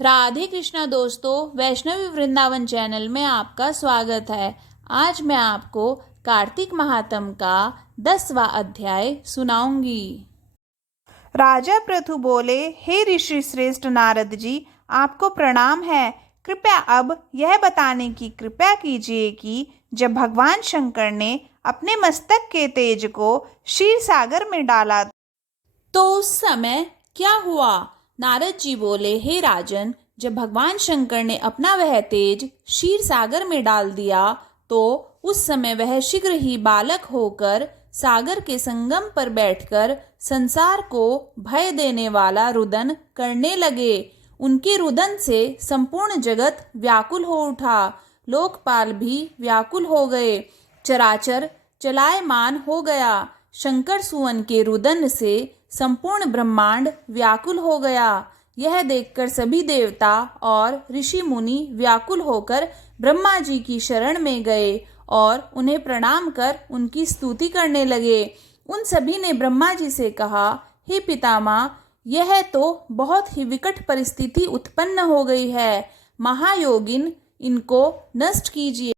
राधे कृष्णा दोस्तों, वैष्णवी वृंदावन चैनल में आपका स्वागत है। आज मैं आपको कार्तिक महात्म का 10वां अध्याय सुनाऊंगी। राजा पृथु बोले, हे ऋषि श्रेष्ठ नारद जी, आपको प्रणाम है। कृपया अब यह बताने की कृपा कीजिए कि जब भगवान शंकर ने अपने मस्तक के तेज को क्षीर सागर में डाला तो उस समय क्या हुआ? नारद जी बोले, हे राजन, जब भगवान शंकर ने अपना वह तेज क्षीर सागर में डाल दिया तो उस समय वह शीघ्र ही बालक होकर सागर के संगम पर बैठकर संसार को भय देने वाला रुदन करने लगे। उनके रुदन से संपूर्ण जगत व्याकुल हो उठा, लोकपाल भी व्याकुल हो गए, चराचर चलायमान हो गया। शंकर सुवन के रुदन से संपूर्ण ब्रह्मांड व्याकुल हो गया। यह देखकर सभी देवता और ऋषि मुनि व्याकुल होकर ब्रह्मा जी की शरण में गए और उन्हें प्रणाम कर उनकी स्तुति करने लगे। उन सभी ने ब्रह्मा जी से कहा, हे पितामह, यह तो बहुत ही विकट परिस्थिति उत्पन्न हो गई है। महायोगिन, इनको नष्ट कीजिए।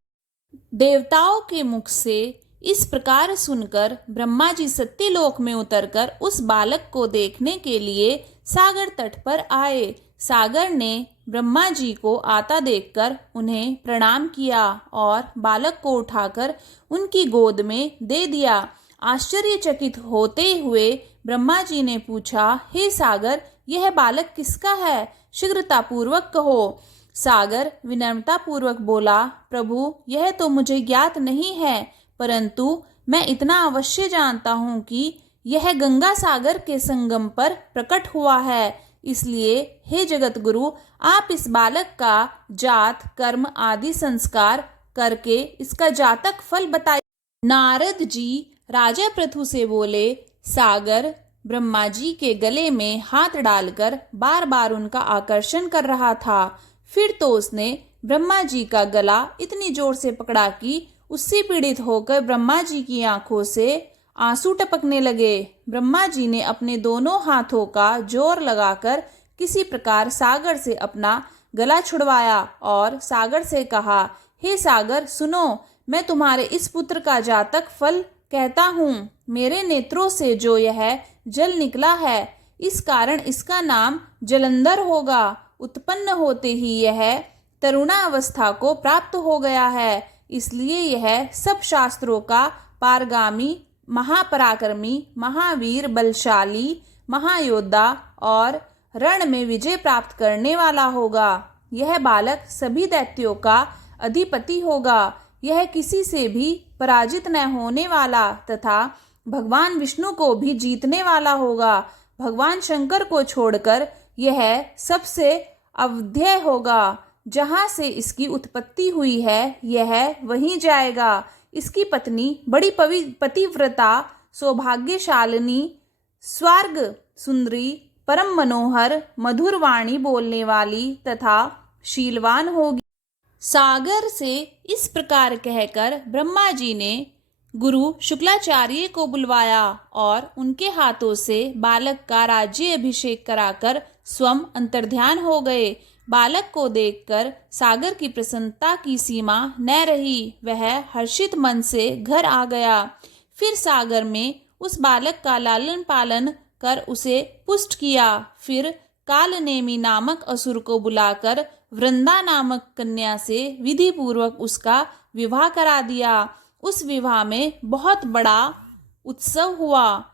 देवताओं के मुख से इस प्रकार सुनकर ब्रह्मा जी सत्यलोक में उतरकर उस बालक को देखने के लिए सागर तट पर आए। सागर ने ब्रह्मा जी को आता देखकर उन्हें प्रणाम किया और बालक को उठाकर उनकी गोद में दे दिया। आश्चर्यचकित होते हुए ब्रह्मा जी ने पूछा, हे सागर, यह बालक किसका है? शीघ्रतापूर्वक कहो। सागर विनम्रता पूर्वक बोला, प्रभु, यह तो मुझे ज्ञात नहीं है, परंतु मैं इतना अवश्य जानता हूँ कि यह गंगा सागर के संगम पर प्रकट हुआ है। इसलिए हे जगत गुरु, आप इस बालक का जात कर्म आदि संस्कार करके इसका जातक फल बताइए। नारद जी राजा पृथु से बोले, सागर ब्रह्मा जी के गले में हाथ डालकर बार बार उनका आकर्षण कर रहा था। फिर तो उसने ब्रह्मा जी का गला इतनी जोर से पकड़ा कि उससे पीड़ित होकर ब्रह्मा जी की आंखों से आंसू टपकने लगे। ब्रह्मा जी ने अपने दोनों हाथों का जोर लगाकर किसी प्रकार सागर से अपना गला छुड़वाया और सागर से कहा, हे सागर, सुनो, मैं तुम्हारे इस पुत्र का जातक फल कहता हूँ। मेरे नेत्रों से जो यह जल निकला है, इस कारण इसका नाम जलंधर होगा। उत्पन्न होते ही यह तरुणावस्था को प्राप्त हो गया है, इसलिए यह सब शास्त्रों का पारगामी, महापराक्रमी, महावीर, बलशाली, महायोद्धा और रण में विजय प्राप्त करने वाला होगा। यह बालक सभी दैत्यों का अधिपति होगा। यह किसी से भी पराजित न होने वाला तथा भगवान विष्णु को भी जीतने वाला होगा। भगवान शंकर को छोड़कर यह सबसे अवध्यय होगा। जहाँ से इसकी उत्पत्ति हुई है, यह वहीं जाएगा। इसकी पत्नी बड़ी पतिव्रता, सौभाग्यशालिनी, स्वर्ग सुंदरी, परम मनोहर, मधुर वाणी बोलने वाली तथा शीलवान होगी। सागर से इस प्रकार कहकर ब्रह्मा जी ने गुरु शुक्लाचार्य को बुलवाया और उनके हाथों से बालक का राज्य अभिषेक कराकर स्वयं अंतर्ध्यान हो गए। बालक को देखकर सागर की प्रसन्नता की सीमा न रही। वह हर्षित मन से घर आ गया। फिर सागर में उस बालक का लालन पालन कर उसे पुष्ट किया। फिर कालनेमी नामक असुर को बुलाकर वृंदा नामक कन्या से विधि पूर्वक उसका विवाह करा दिया। उस विवाह में बहुत बड़ा उत्सव हुआ।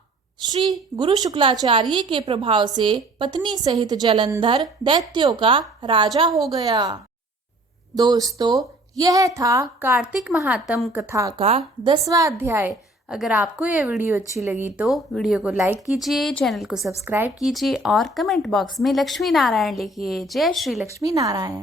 श्री गुरु शुक्लाचार्य के प्रभाव से पत्नी सहित जलंधर दैत्यों का राजा हो गया। दोस्तों, यह था कार्तिक महात्म कथा का 10वां अध्याय। अगर आपको यह वीडियो अच्छी लगी तो वीडियो को लाइक कीजिए, चैनल को सब्सक्राइब कीजिए और कमेंट बॉक्स में लक्ष्मी नारायण लिखिए। जय श्री लक्ष्मी नारायण।